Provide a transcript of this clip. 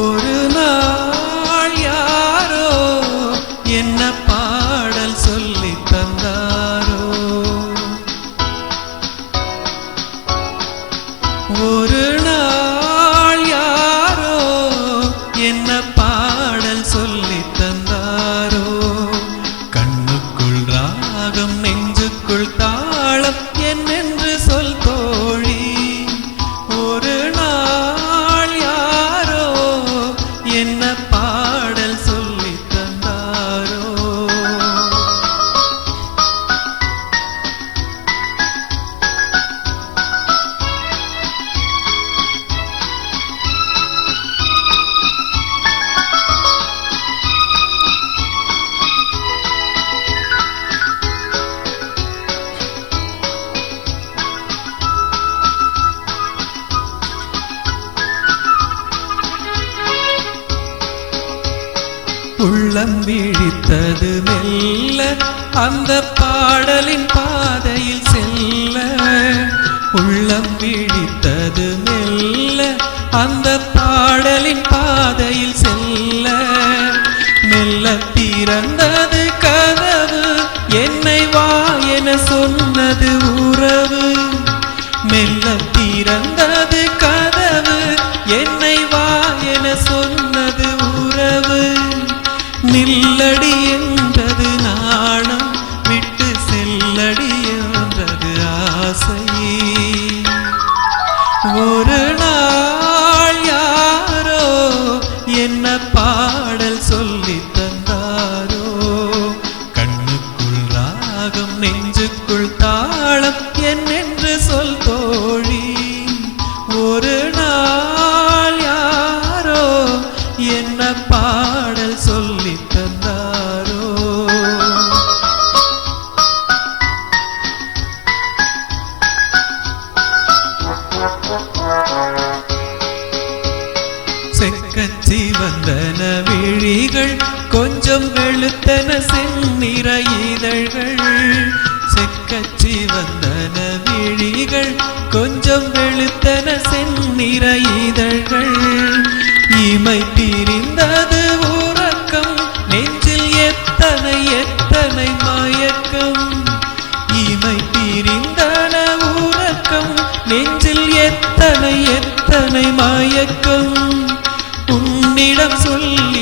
ஒரு நாள் யாரோ என்ன பாடல் சொல்லி தந்தாரோ, ஒரு நாள் யாரோ என்ன பாடல் சொல்லி தந்தாரோ, கண்ணுக்குள் ராகம் நெஞ்சுக்குள் தாளம் என்னென்று சொல் தோழி. ஒரு நாள் யாரோ என்ன பாடல் சொல்லி தந்தாரோ. உள்ளம் விழித்தது மெல்ல அந்த பாடலின் பாதையில் செல்ல, உள்ளம் விழித்தது மெல்ல அந்த பாடலின் பாதையில் செல்ல, மெல்ல திறந்தது கதவு என்னை வா என சொன்னது உறவு, மெல்ல திறந்தது கதவு என்னை வா என சொன்னது உறவு, நில்லடி என்றது நாணம் விட்டு செல்லடி என்றது ஆசை. ஒரு நாள் யாரோ என்ன பாடல் சொல்லி தந்தாரோ, கண்ணுக்குள் ராகம் நெஞ்சுக்குள் தாளம் என்னென்று சொல் தோழி. ஒரு நாள் யாரோ என்ன பாடல் சொல்லி தந்தாரோ. செக்கச்சி வந்தன விழிகள் கொஞ்சம் வெளுத்தன செந்நிற இதழ்கள், செக்கச்சி வந்தன விழிகள் கொஞ்சம் வெளுத்தன செந்நிற இதழ்கள், இமை பிரிந்தது உறக்கம் நெஞ்சில் எத்தனை எத்தனை மயக்கம், இமை பிரிந்தன உறக்கம் நெஞ்சில் எத்தனை எத்தனை மயக்கம், உன்னிடம் சொல்லி